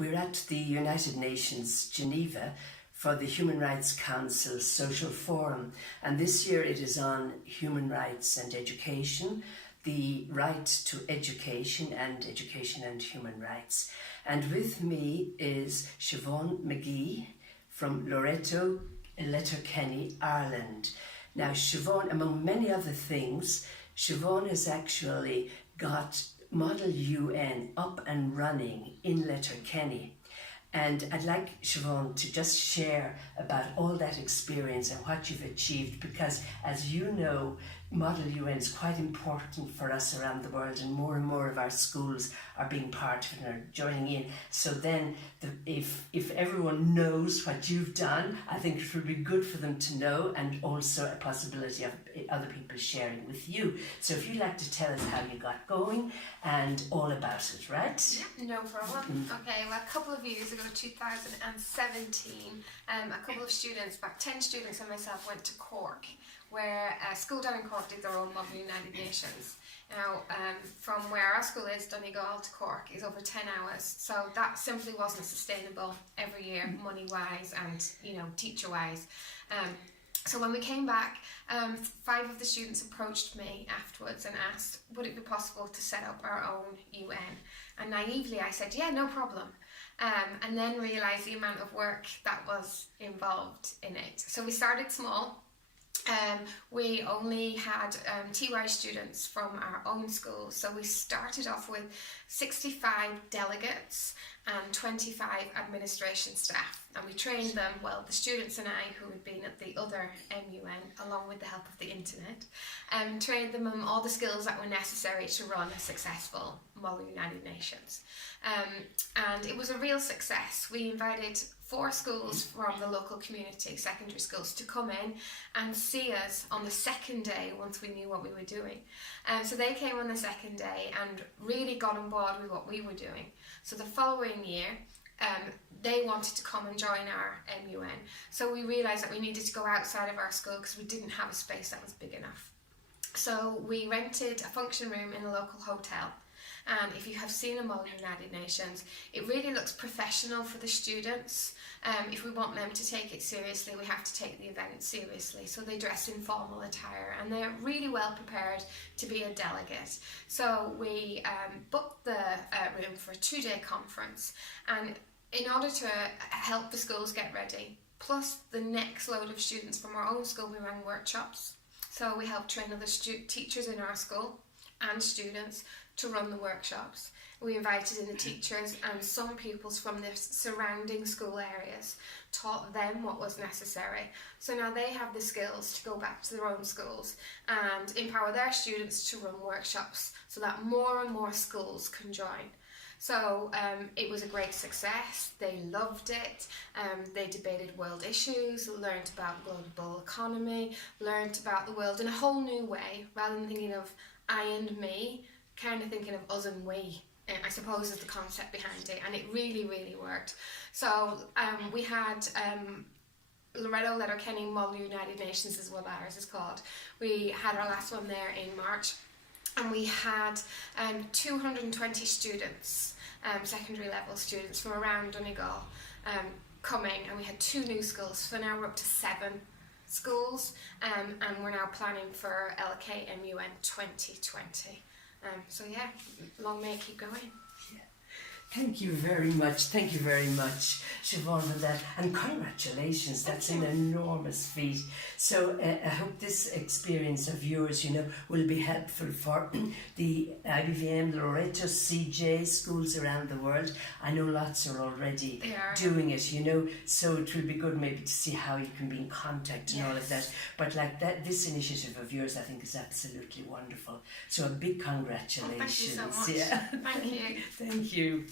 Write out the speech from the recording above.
We're at the United Nations, Geneva, for the Human Rights Council Social Forum, and this year it is on human rights and education, the right to education and human rights. And with me is Shiobaun McGee from Letterkenny, Ireland. Now Shiobaun, among many other things, Shiobaun has actually got Model UN up and running in Letterkenny. And I'd like Shiobaun to just share about all that experience and what you've achieved, because as you know, Model UN is quite important for us around the world, and more of our schools are being part of it and are joining in. So then if everyone knows what you've done, I think it would be good for them to know, and also a possibility of other people sharing with you. So if you'd like to tell us how you got going and all about it, right? Yeah, no problem. Okay, well, a couple of years ago, 2017, a couple of students, about 10 students and myself, went to Cork, where a school down in Cork did their own Model United Nations. Now, from where our school is, Donegal to Cork, is over 10 hours, so that simply wasn't sustainable every year, money-wise and, teacher-wise. So when we came back, 5 of the students approached me afterwards and asked, would it be possible to set up our own UN? And naively I said, yeah, no problem. And then realised the amount of work that was involved in it. So we started small. We only had TY students from our own school, so we started off with 65 delegates and 25 administration staff, and we trained them, well, the students and I, who had been at the other MUN, along with the help of the internet, trained them on all the skills that were necessary to run a successful Model United Nations. And it was a real success. We invited 4 schools from the local community, secondary schools, to come in and see us on the second day once we knew what we were doing. So they came on the second day and really got on board with what we were doing. So the following year, they wanted to come and join our MUN. So we realised that we needed to go outside of our school because we didn't have a space that was big enough. So we rented a function room in a local hotel. And if you have seen a Model United Nations, it really looks professional for the students. If we want them to take it seriously, we have to take the event seriously. So they dress in formal attire and they're really well prepared to be a delegate. So we booked the room for a 2-day conference. And in order to help the schools get ready, plus the next load of students from our own school, we ran workshops. So we helped train other teachers in our school and students to run the workshops. We invited in the teachers and some pupils from the surrounding school areas, taught them what was necessary. So now they have the skills to go back to their own schools and empower their students to run workshops so that more and more schools can join. So it was a great success. They loved it. They debated world issues, learned about global economy, learned about the world in a whole new way, rather than thinking of I and me, kind of thinking of us and we, I suppose, is the concept behind it, and it really, really worked. So we had Letterkenny Model United Nations is what ours is called. We had our last one there in March, and we had 220 students, secondary level students from around Donegal coming, and we had 2 new schools, so now we're up to 7 schools, and we're now planning for LKMUN 2020. So yeah, long may it keep going. Yeah. Thank you very much, Shiobaun, for that, and congratulations. That's an enormous feat. So I hope this experience of yours, will be helpful for the IBVM, Loreto, CJ schools around the world. I know lots are already doing it, so it will be good maybe to see how you can be in contact and all of that. But like that, this initiative of yours, I think, is absolutely wonderful. So a big congratulations. Thank you so much. Yeah. Thank you. Thank you.